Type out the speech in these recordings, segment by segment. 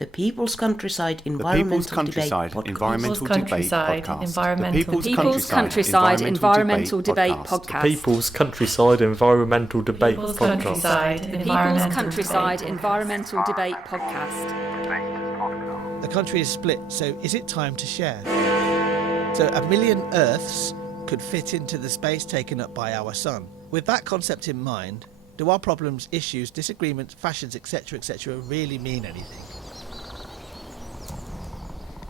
The People's Countryside The Environmental People's Countryside Debate Environmental Debate Podcast. The People's Countryside Environmental Debate Podcast. People's Countryside Environmental Debate Podcast. People's Countryside Environmental Debate Podcast. The country is split, so is it time to share? So 1 million Earths could fit into the space taken up by our sun. With that concept in mind, do our problems, issues, disagreements, fashions, etc., really mean anything?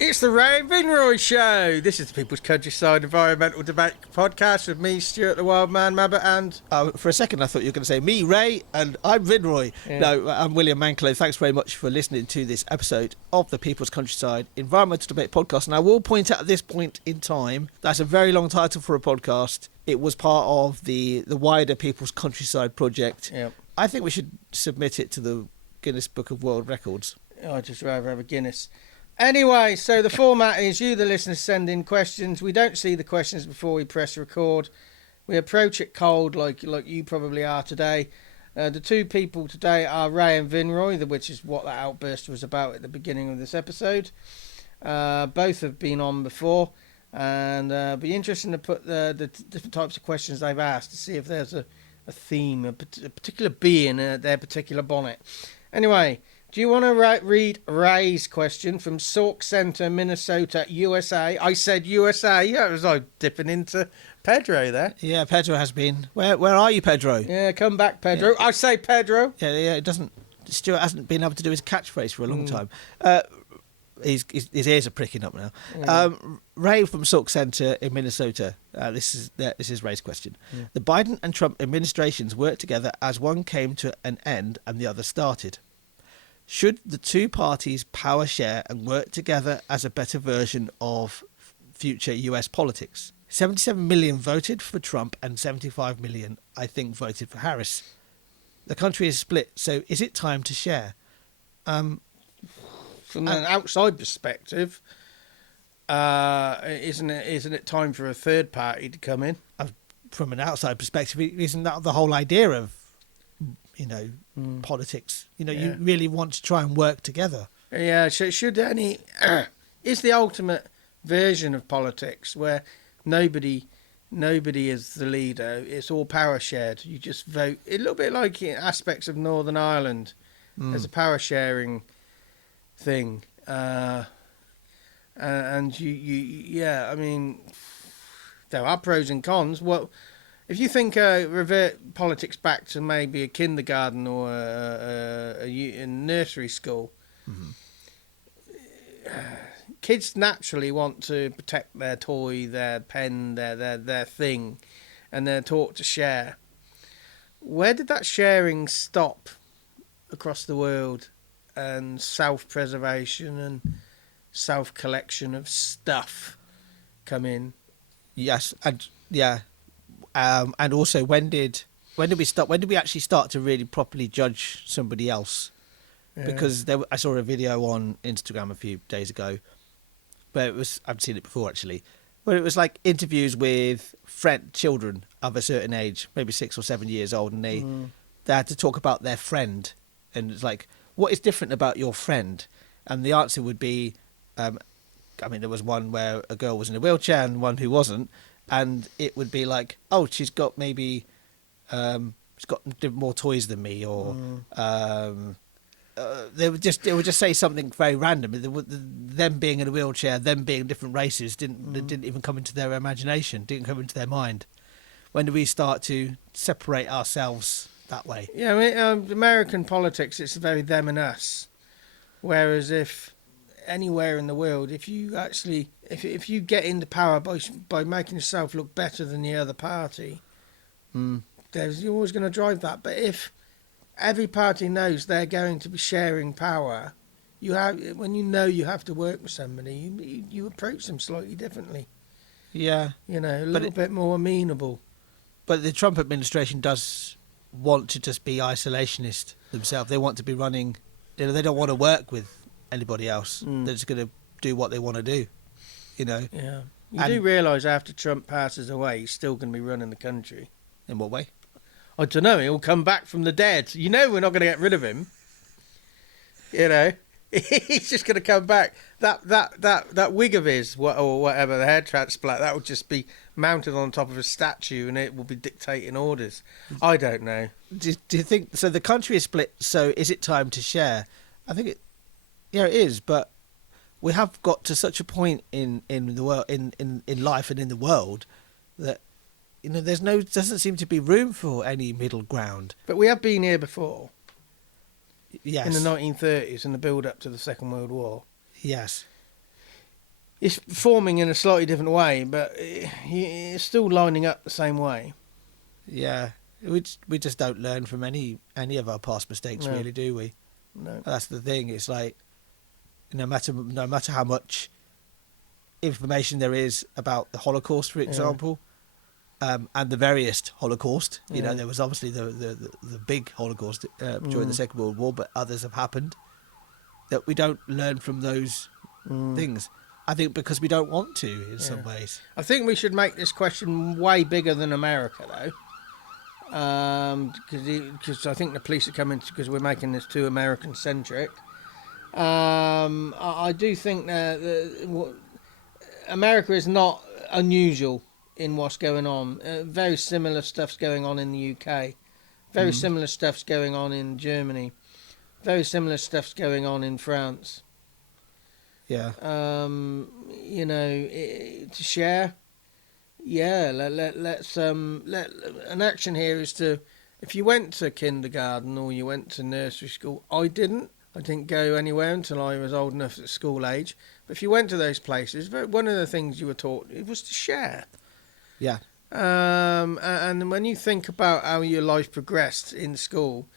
It's the Ray and Vinroy Show. This is the People's Countryside Environmental Debate Podcast with me, Stuart the Wild Man Mabbott, and... For a second I thought you were going to say me, Ray, and I'm Vinroy. Yeah. No, I'm William Manklow. Thanks very much for listening to this episode of the People's Countryside Environmental Debate Podcast. And I will point out at this point in time, that's a very long title for a podcast. It was part of the wider People's Countryside project. Yep. I think we should submit it to the Guinness Book of World Records. I'd just rather have a Guinness. Anyway, so the format is you, the listeners, send in questions. We don't see the questions before we press record. We approach it cold like you probably are today. The two people today are Ray and Vinroy, which is what that outburst was about at the beginning of this episode. Both have been on before, and it'll be interesting to put the different types of questions they've asked to see if there's a theme, a particular bee in their particular bonnet. Anyway, do you want to read Ray's question from Sauk Centre, Minnesota, USA? I said USA. Yeah, it was like dipping into Pedro there. Yeah, Pedro has been. Where are you, Pedro? Yeah, come back, Pedro. Yeah. I say Pedro. Yeah. It doesn't. Stuart hasn't been able to do his catchphrase for a long time. His ears are pricking up now. Yeah. Ray from Sauk Centre in Minnesota. This is Ray's question. Yeah. The Biden and Trump administrations worked together as one came to an end and the other started. Should the two parties power share and work together as a better version of future US politics? 77 million voted for Trump and 75 million, I think, voted for Harris. The country is split, so is it time to share? From an outside perspective, isn't it time for a third party to come in? From an outside perspective, isn't that the whole idea of politics? You really want to try and work together. Yeah, should any is the ultimate version of politics where nobody is the leader. It's all power shared. You just vote. A little bit like in aspects of Northern Ireland. There's a power sharing thing, and I mean, there are pros and cons. Well, if you think revert politics back to maybe a kindergarten or a nursery school, kids naturally want to protect their toy, their pen, their thing, and they're taught to share. Where did that sharing stop across the world, and self-preservation and self-collection of stuff come in? Yes, and yeah. And also, when did we actually start to really properly judge somebody else? Yeah. Because I saw a video on Instagram a few days ago, where I've seen it before actually, where it was like interviews with children of a certain age, maybe 6 or 7 years old, and they had to talk about their friend, and it's like, what is different about your friend? And the answer would be, there was one where a girl was in a wheelchair and one who wasn't. And it would be like, oh, she's got maybe, she's got more toys than me, or they would just say something very random. Them being in a wheelchair, them being different races, didn't even come into their imagination, didn't come into their mind. When do we start to separate ourselves that way? Yeah, I mean, American politics, it's very them and us. Whereas if anywhere in the world, if you actually if you get into power by making yourself look better than the other party, you're always going to drive that. But if every party knows they're going to be sharing power, when you have to work with somebody, you approach them slightly differently. Yeah, a little bit more amenable. But the Trump administration does want to just be isolationist themselves. They want to be running. They don't want to work with anybody else. They're just going to do what they want to do. Yeah. You do realise after Trump passes away, he's still going to be running the country. In what way? I don't know. He'll come back from the dead. We're not going to get rid of him. He's just going to come back. That wig of his, or whatever, the hair transplant, that would just be mounted on top of a statue, and it will be dictating orders. I don't know. Do you think so? The country is split. So is it time to share? I think it is. But we have got to such a point in the world, in life and in the world, that doesn't seem to be room for any middle ground. But we have been here before. Yes. In the 1930s, in the build-up to the Second World War. Yes. It's forming in a slightly different way, but it's still lining up the same way. Yeah. We just don't learn from any of our past mistakes, No. really, do we? No. That's the thing. It's like no matter how much information there is about the Holocaust, for example, and the various Holocaust. There was obviously the big Holocaust during the Second World War, but others have happened. That we don't learn from those things. I think because we don't want to in some ways. I think we should make this question way bigger than America, though. Because I think the police are coming because we're making this too American-centric. I do think that America is not unusual in what's going on. Very similar stuff's going on in the UK. Very similar stuff's going on in Germany. Very similar stuff's going on in France. Yeah. To share. Yeah. Let's an action here is to, if you went to kindergarten or you went to nursery school, I didn't go anywhere until I was old enough at school age. But if you went to those places, one of the things you were taught was to share. Yeah. And when you think about how your life progressed in school,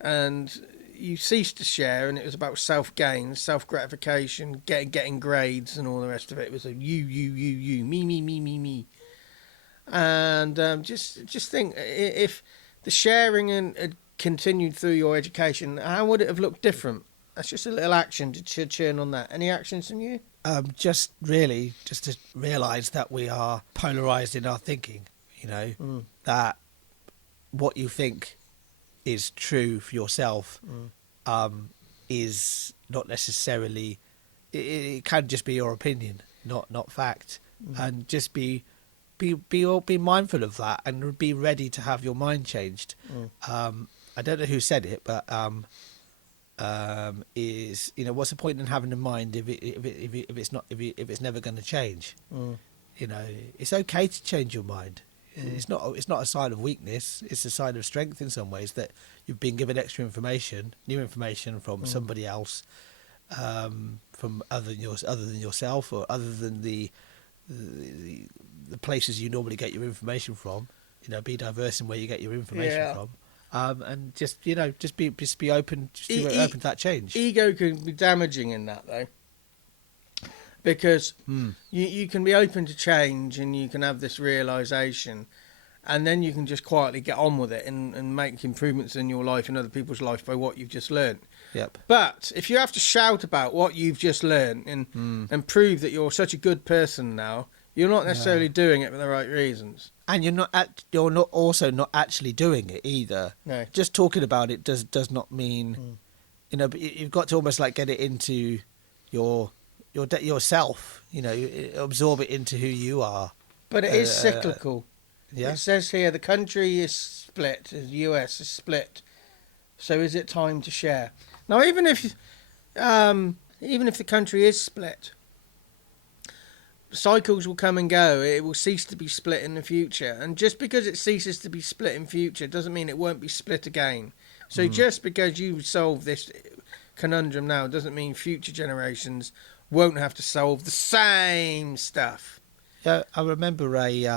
and you ceased to share, and it was about self-gain, self-gratification, getting grades, and all the rest of it. It was a you, me. And just think, if the sharing had continued through your education, how would it have looked different? That's just a little action to churn on that. Any actions from you? Just to realise that we are polarised in our thinking, that what you think is true for yourself is not necessarily, it can just be your opinion, not fact, and just be mindful of that and be ready to have your mind changed. I don't know who said it, but is what's the point in having a mind if it's never going to change? It's okay to change your mind. It's not a sign of weakness. It's a sign of strength in some ways, that you've been given extra information, new information from somebody else, from other than yourself, or other than the places you normally get your information from. Be diverse in where you get your information from. And just be open, open to that change. Ego can be damaging in that, though, because you can be open to change, and you can have this realisation, and then you can just quietly get on with it and make improvements in your life and other people's life by what you've just learned. Yep. But if you have to shout about what you've just learned and prove that you're such a good person now, you're not necessarily doing it for the right reasons. And you're not also not actually doing it either. No. Just talking about it does not mean, but you've got to almost like get it into yourself. Absorb it into who you are. But it is cyclical. Yeah. It says here the country is split. The US is split. So is it time to share? Now, even if the country is split, cycles will come and go. It will cease to be split in the future, and just because it ceases to be split in future doesn't mean it won't be split again. So just because you solve this conundrum now doesn't mean future generations won't have to solve the same stuff. Yeah, I remember it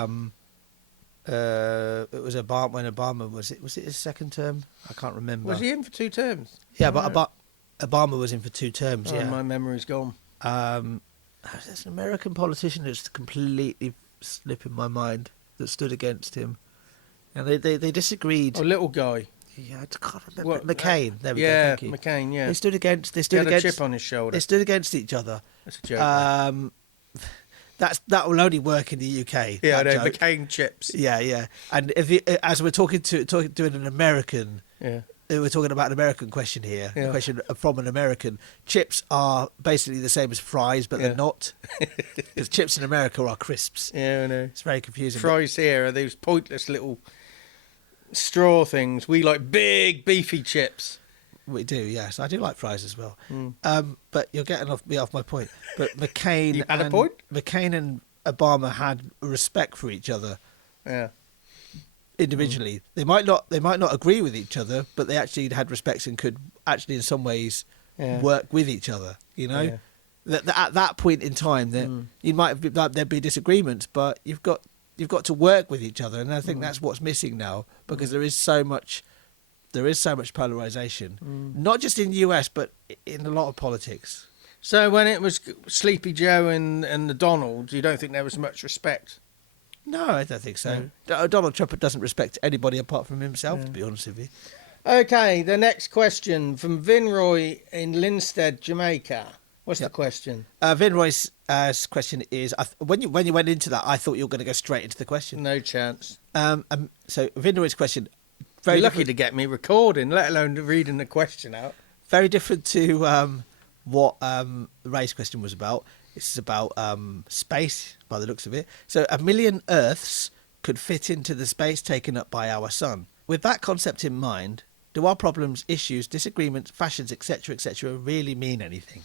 was Obama, when Obama was it his second term? I can't remember. Was he in for 2 terms? Yeah, but Obama was in for 2 terms. Yeah, My memory's gone. There's an American politician that's completely slipping my mind that stood against him, and they disagreed. A little guy. Yeah, I can't remember. McCain. There we go. Yeah, Thank you. McCain. Yeah. They stood against. He had a chip on his shoulder. They stood against each other. That's a joke. That will only work in the UK. Yeah, I know. Joke. McCain chips. Yeah. And as we're talking to an American, we're talking about an American question here. Yeah. A question from an American. Chips are basically the same as fries, but they're not. Because chips in America are crisps. Yeah, I know. It's very confusing. Fries here are those pointless little straw things. We like big, beefy chips. We do, yes. I do like fries as well. But you're getting me off my point. But McCain You had a point? McCain and Obama had respect for each other. Yeah. Individually, they might not agree with each other, but they actually had respect and could actually, in some ways, work with each other. You know, that at that point in time, that you might have there'd be disagreements, but you've got to work with each other, and I think that's what's missing now because there is so much polarization, not just in the US, but in a lot of politics. So when it was Sleepy Joe and the Donald, you don't think there was much respect? No, I don't think so. Donald Trump doesn't respect anybody apart from himself, to be honest with you. Okay, the next question from Vinroy in Linstead, Jamaica. What's the question? Vinroy's question is, when you went into that, I thought you were going to go straight into the question. No chance. So Vinroy's question, Very lucky to get me recording, let alone reading the question out. Very different to what Ray's question was about. This is about space, by the looks of it. So 1 million Earths could fit into the space taken up by our sun. With that concept in mind, do our problems, issues, disagreements, fashions, etc., really mean anything?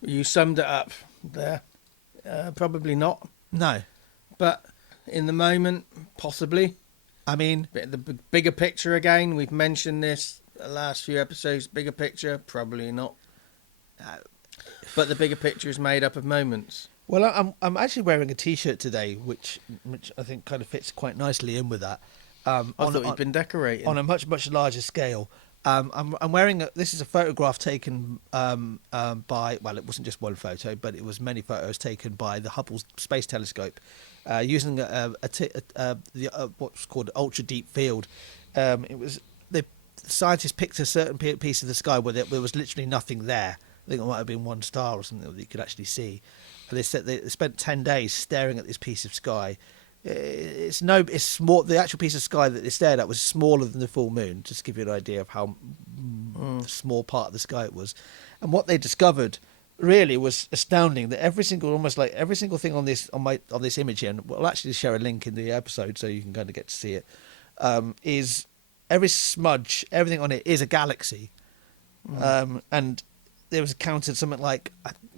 You summed it up there. Probably not. No. But in the moment, possibly. I mean, The bigger picture again, we've mentioned this the last few episodes. Bigger picture, probably not. But the bigger picture is made up of moments. Well, I'm actually wearing a T-shirt today, which I think kind of fits quite nicely in with that. I thought you'd been decorating on a much larger scale. I'm wearing this is a photograph taken by, well, it wasn't just one photo, but it was many photos taken by the Hubble Space Telescope using what's called ultra deep field. It was the scientists picked a certain piece of the sky where there was literally nothing there. I think it might have been one star or something that you could actually see. And they said they spent 10 days staring at this piece of sky. It's small. The actual piece of sky that they stared at was smaller than the full moon. Just to give you an idea of how small part of the sky it was. And what they discovered really was astounding. That almost every single thing on this image here, and we'll actually share a link in the episode so you can kind of get to see it. Is every smudge, everything on it is a galaxy, and there was counted something like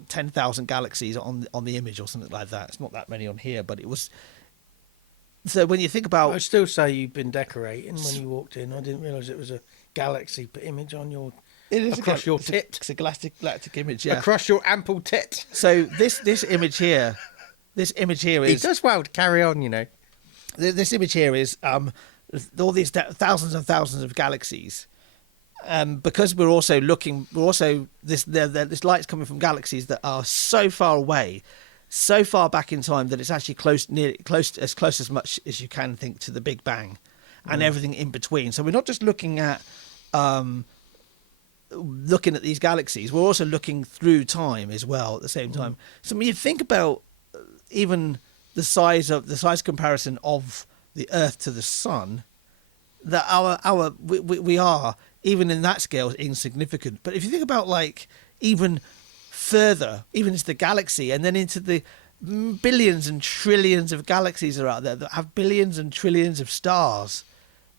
10,000 galaxies on the image or something like that. It's not that many on here, but it was. So when you think about, I'd still say you've been decorating when you walked in. I didn't realise it was a galaxy image on your across your tit. It's a galactic image, yeah. Across your ample tit. So this image here is. It does well to carry on, you know. This image here is all these thousands and thousands of galaxies. Because this light's coming from galaxies that are so far away, so far back in time that it's actually close as much as you can think to the Big Bang, and everything in between. So we're not just looking at these galaxies; we're also looking through time as well at the same time. So when you think about even the size comparison of the Earth to the Sun, that we are, even in that scale, insignificant. But if you think about even further, even into the galaxy, and then into the billions and trillions of galaxies that are out there that have billions and trillions of stars,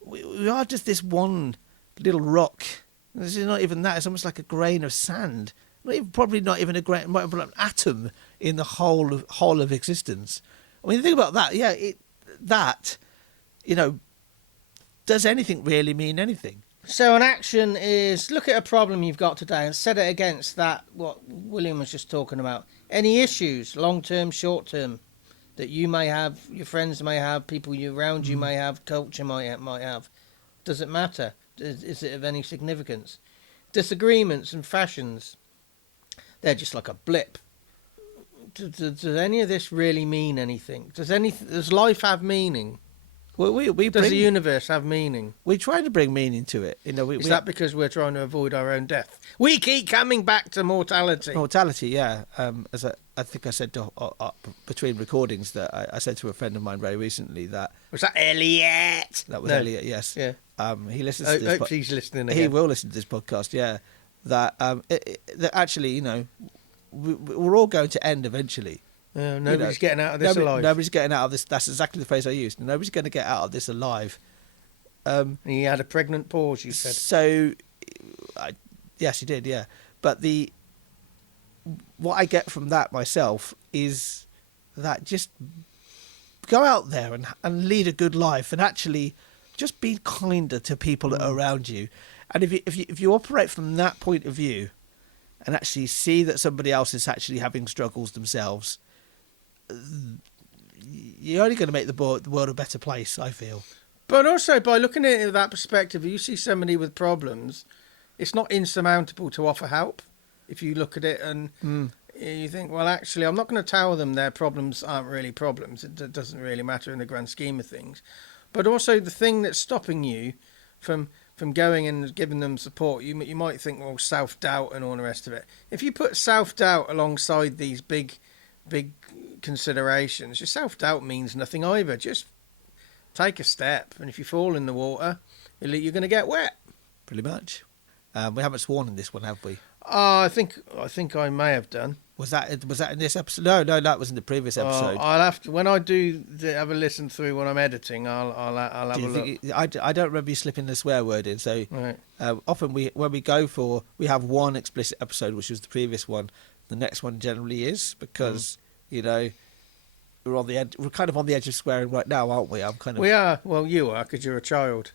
we are just this one little rock. This is not even that. It's almost like a grain of sand. Probably not even a grain, might be an atom in the whole of existence. I mean, think about that. Does anything really mean anything? So an action is look at a problem you've got today and set it against that, what William was just talking about. Any issues, long-term, short-term, that you may have, your friends may have, people around you may have, culture might have. Does it matter? Is it of any significance? Disagreements and fashions, they're just like a blip. Does any of this really mean anything? Does life have meaning? Well, does the universe have meaning? We try to bring meaning to it. Is that because we're trying to avoid our own death? We keep coming back to mortality. Mortality, yeah. As I think I said between recordings that I said to a friend of mine very recently that... Was that Elliot? That was Elliot, yes. Yeah. he listens to this. Hope he's listening again. He will listen to this podcast. Yeah, that that actually, you know, we're all going to end eventually. Nobody's getting out of this alive. Nobody's getting out of this. That's exactly the phrase I used. Nobody's going to get out of this alive. He had a pregnant pause, you said. So, yes, he did, yeah. But what I get from that myself is that just go out there and lead a good life, and actually just be kinder to people that are around you. And if you operate from that point of view, and actually see that somebody else is actually having struggles themselves, you're only going to make the world a better place, I feel. But also, by looking at it in that perspective, if you see somebody with problems, it's not insurmountable to offer help. If you look at it and you think, well, actually, I'm not going to tell them their problems aren't really problems. It doesn't really matter in the grand scheme of things. But also, the thing that's stopping you from going and giving them support, you might think, well, self-doubt and all the rest of it. If you put self-doubt alongside these big considerations, your self-doubt means nothing either. Just take a step, and if you fall in the water, you're going to get wet. Pretty much. We haven't sworn in this one, have we? I think I may have done. Was that in this episode? No, that was in the previous episode. I'll have to, when I do have a listen through when I'm editing. I'll have a look. I don't remember you slipping the swear word in. So right. Often we have one explicit episode, which was the previous one. The next one generally is because you know we're on the edge. We're kind of on the edge of swearing right now, aren't we? We are. Well, you are because you're a child.